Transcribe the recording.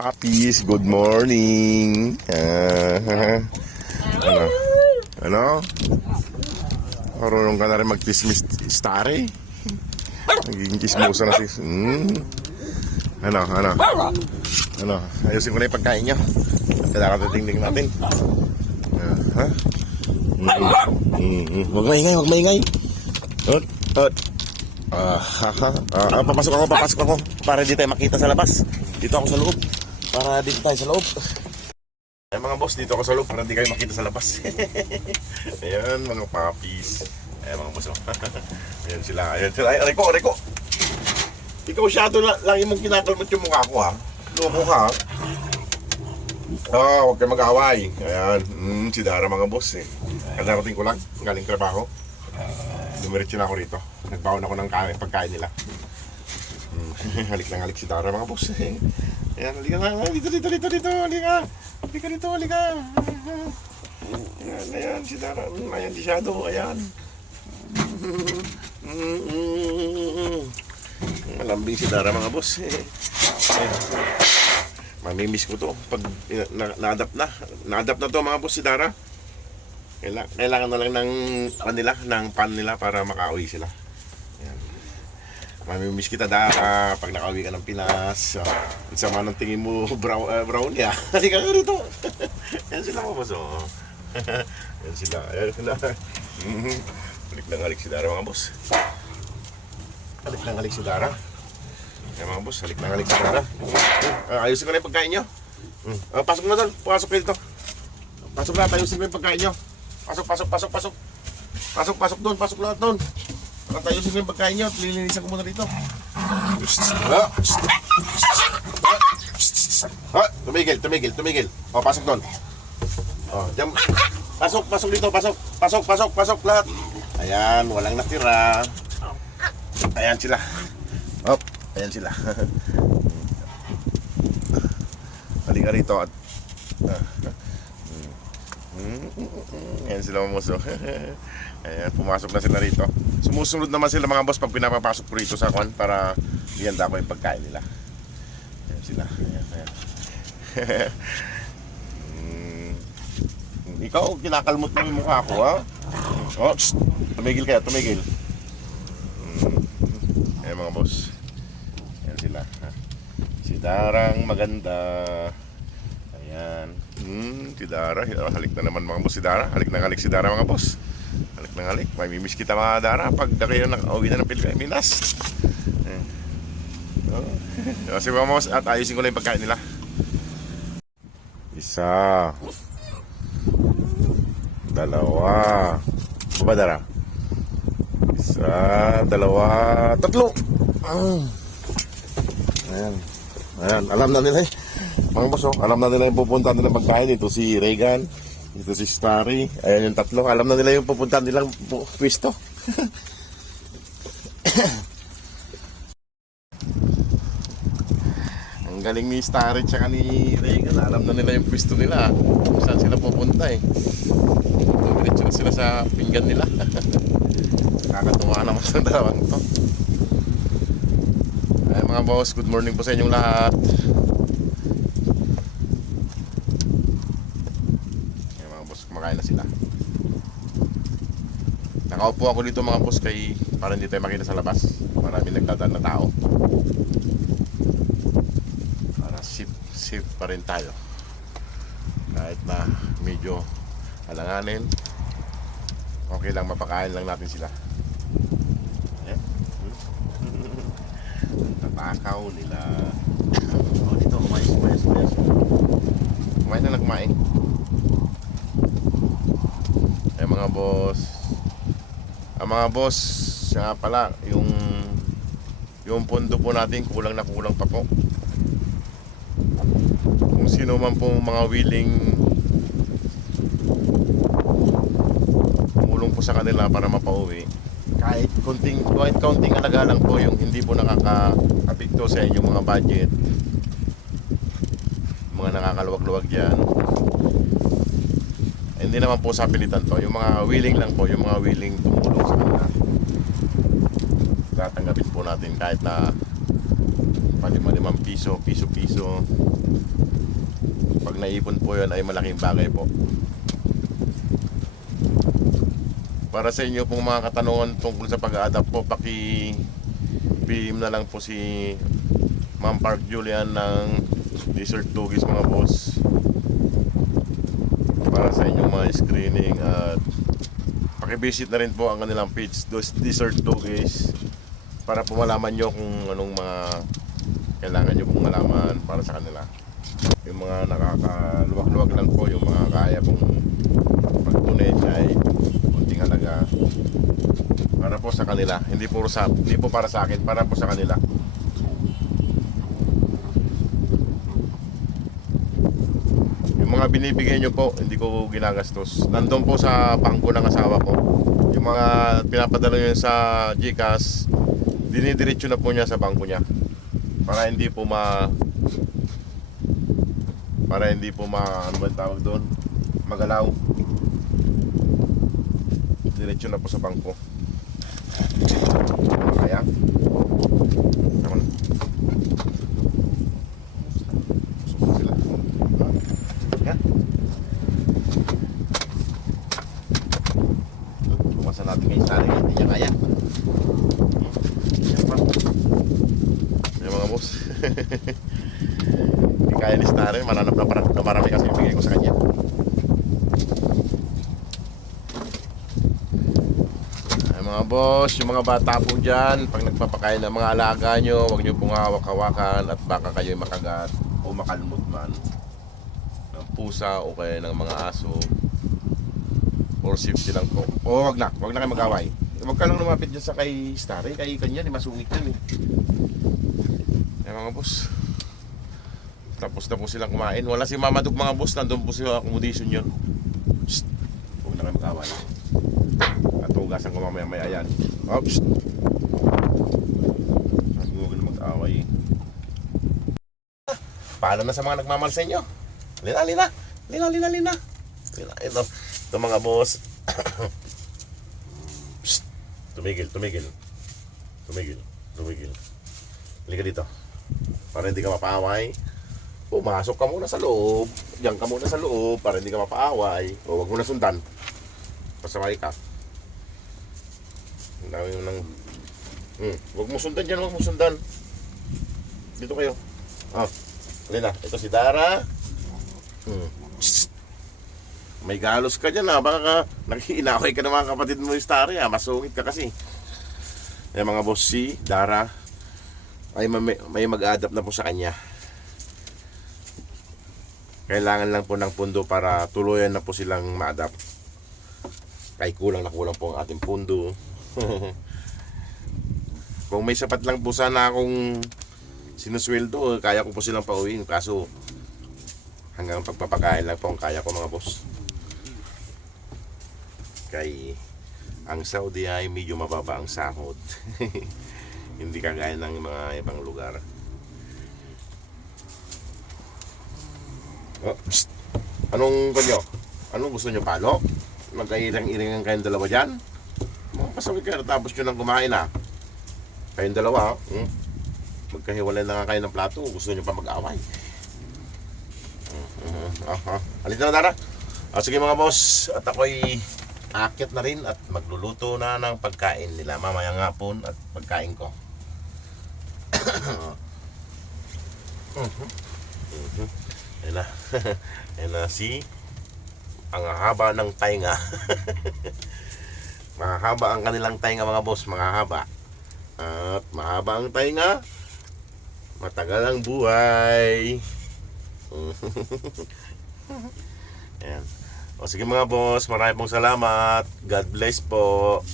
Papis, good morning. Ano? Ano? Marunong ka na rin mag-tismis stare. Nagiging kismosa na si... Ano? Ayusin ko na yung pagkain nyo. Kailangan titingting natin. Ha? Huwag maingay. Papasok ako. Para di tayo makita sa labas. Dito ako sa loob. Para dito tayo sa loob. Ay mga boss, dito ako sa loob para di kayo makita sa labas. Ayan mga papis. Ayan mga boss. Ayan sila. Ay, Rico. Ikaw shadow lagi mong kinakalmot yung mukha ko ha. Loko ka ha. Huwag kayo mag-away. Ayan. Si Dara mga boss eh. Kadarating ko lang. Galing trabaho. Dumiretso na ako rito. Nagbaon ako ng pagkain nila. Halik si Dara mga boss eh. Ayan, halika na. Dito. Halika. Ayan, si Dara. Ayan, si Shadow. Ayan. Malambing si Dara mga boss eh. Mamimiss ko to pag na-adapt na to mga boss si Dara. Kailangan na lang ng pan nila para makauwi sila. Ayan. Mamimiss kita Dara pag nakauwi ka ng Pinas. Ang sama ng tingin mo brown ya. Halika ka rito. Yan sila mga boss oh. Yan sila. Halik si Dara mga boss. Halik si Dara. Ayan mga boss, halik si Dara. Ayusin ko na yung pagkain nyo. Pasok na doon, pasok kayo dito. Pasok na, ayusin ko yung pagkain nyo. Pasok doon, pasok lahat doon. Ayusin ko yung pagkain nyo, lilinisan ko muna dito. Tumigil. Pasok doon. Diyan. Pasok dito, pasok lahat. Ayan, walang natira. Ayan sila. Ayan sila. Halika rito at ayan sila mga boss. Ayan, pumasok na sila rito. Sumusunod naman sila mga boss pag pinapapasok ko rito sa kwan para ihanda ko yung pagkain nila. Ayan sila. Ayan. Ikaw, kinakalmot mo yung mukha ko ha. Tumigil. Ayan mga boss. Ayan sila. Si Darang maganda. Ayan. Si Dara. Halik na naman mga boss si Dara. Halik si Dara mga boss. Halik. May mimiss kita mga Dara pag kayo nakauwi na ng Pilipinas. Kasi mga boss at ayusin ko lang yung pagkain nila. Isa. Dalawa. Baba Dara. Isa, dalawa, tatlo. Ayan, alam na nila eh. Mga boss, alam na nila yung pupuntahan nila pagkain. Ito si Regan, ito si Starry. Ayan yung tatlo, alam na nila yung pupuntahan nilang pwesto. Ang galing ni Starry tsaka ni Regan. Alam na nila yung pwesto nila. Kung saan sila pupunta eh. Dumiretso na sila sa pinggan nila. Nakakatuwa naman sa dalawang to. Ay mga boss, good morning po sa inyong lahat. Ay mga boss, kumakain na sila. Nakaupo ako dito mga boss kay para hindi tayo makita sa labas. Maraming nagdadaan na tao. Para safe pa rin tayo. Kahit na medyo alanganin, okay lang, mapakain lang natin sila. Tatakaw nila. Dito, kumain. Kumain na nagkumain. Mga boss. Mga boss, siya pala, yung pondo po natin kulang pa po. Kung sino man po mga willing tumulong po sa kanila para mapauwi, kahit kaunting alaga lang po, yung hindi po nakaka-apekto sa inyong mga budget, mga nakakaluwag-luwag dyan. Hindi naman po sa pilitan to, yung mga willing lang po, yung mga willing tumulong sa kanila, tatanggapin po natin kahit na palima-limang piso, piso-piso. Pag naipon po yan ay malaking bagay po. Para sa inyo pong mga katanungan tungkol sa pag-a-adapt po, paki-PM na lang po si Ma'am Park Julian ng Desert Doggies mga boss. Para sa inyong mga screening at paki-visit na rin po ang kanilang page, Desert Doggies, para po malaman nyo kung anong mga kailangan nyo pong malaman para sa kanila. Yung mga nakakaluwag-luwag lang po, yung mga kaya pong pagtunay ay kunting halaga para po sa kanila, hindi po para sa akin, para po sa kanila. Yung mga binibigay nyo po, hindi ko ginagastos. Nandun po sa bangko ng asawa ko. Yung mga pinapadala nyo sa GCash, dinidiretso na po niya sa bangko niya para hindi po ano ba tawag doon, magalaw. Diretso na po sa bangko. Kaya naman susunod sila. Yan. Lumasan natin ngayon sa akin, hindi niya kaya. Yan pa. Yan mga boss. Hindi kaya ni Starry, mananap na marami kasi ibigay ko sa kanya. Ay mga boss, yung mga bata po dyan, pag nagpapakain ng mga alaga nyo, huwag nyo pong hawak-hawakan at baka kayo'y makagat o makalmot man ng pusa o kaya ng mga aso. For safety lang po. O wag na kayo mag-away. Huwag ka lang lumapit dyan sa kay Starry, kay kanya, masungit yan eh. Ay mga boss, tapos na po silang kumain. Wala si Mama Dug mga boss, nandun po sa accommodation yun. Shhh! Huwag na kayo mag-away. At hugasan ko mamaya-maya yan. Oops! Huwag na mag-away. Paalam na sa mga nagmamahal sa inyo. Lina. Ito mga boss. Shhh! Tumigil. Halika dito. Para hindi ka mapaaway. Pumasok ka muna sa loob. Diyan ka muna sa loob para hindi ka mapaaway. O wag mo na sundan. Pasamay ka. Ang dami mo nang... Wag mo sundan dyan, wag mo sundan. Dito kayo. Halina, ito si Dara. May galos ka dyan baka ka nag-iinaway ka ng mga kapatid mo yung Starry masungit ka kasi. Mga boss, si Dara ay may mag-adapt na po sa kanya. Kailangan lang po ng pundo para tuluyan na po silang ma-adapt. Kaya kulang po ang ating pundo. Kung may sapat lang po sana akong sinusweldo, kaya ko po silang pauwiin. Kaso hanggang pagpapakain lang po ang kaya ko mga boss. Kay ang Saudi ay medyo mababa ang sahod. Hindi kagaya ng mga ibang lugar. Anong kanyo? Anong gusto nyo, palo? Magkairang-iringan kayong dalawa dyan? Mga pasawid kayo, tapos nyo nang kumain kayong dalawa magkahiwalay na nga kayo ng plato. Gusto nyo pa mag-away. Halika na Dara. Sige mga boss, at ako'y aakyat na rin at magluluto na ng pagkain nila mamayang hapon at pagkain ko. Ayan na ang haba ng tainga. Mahaba ang kanilang tainga mga boss, mahaba. At mahaba ang tainga, matagal ang buhay. Ayan. O sige mga boss, maraming pong salamat. God bless po.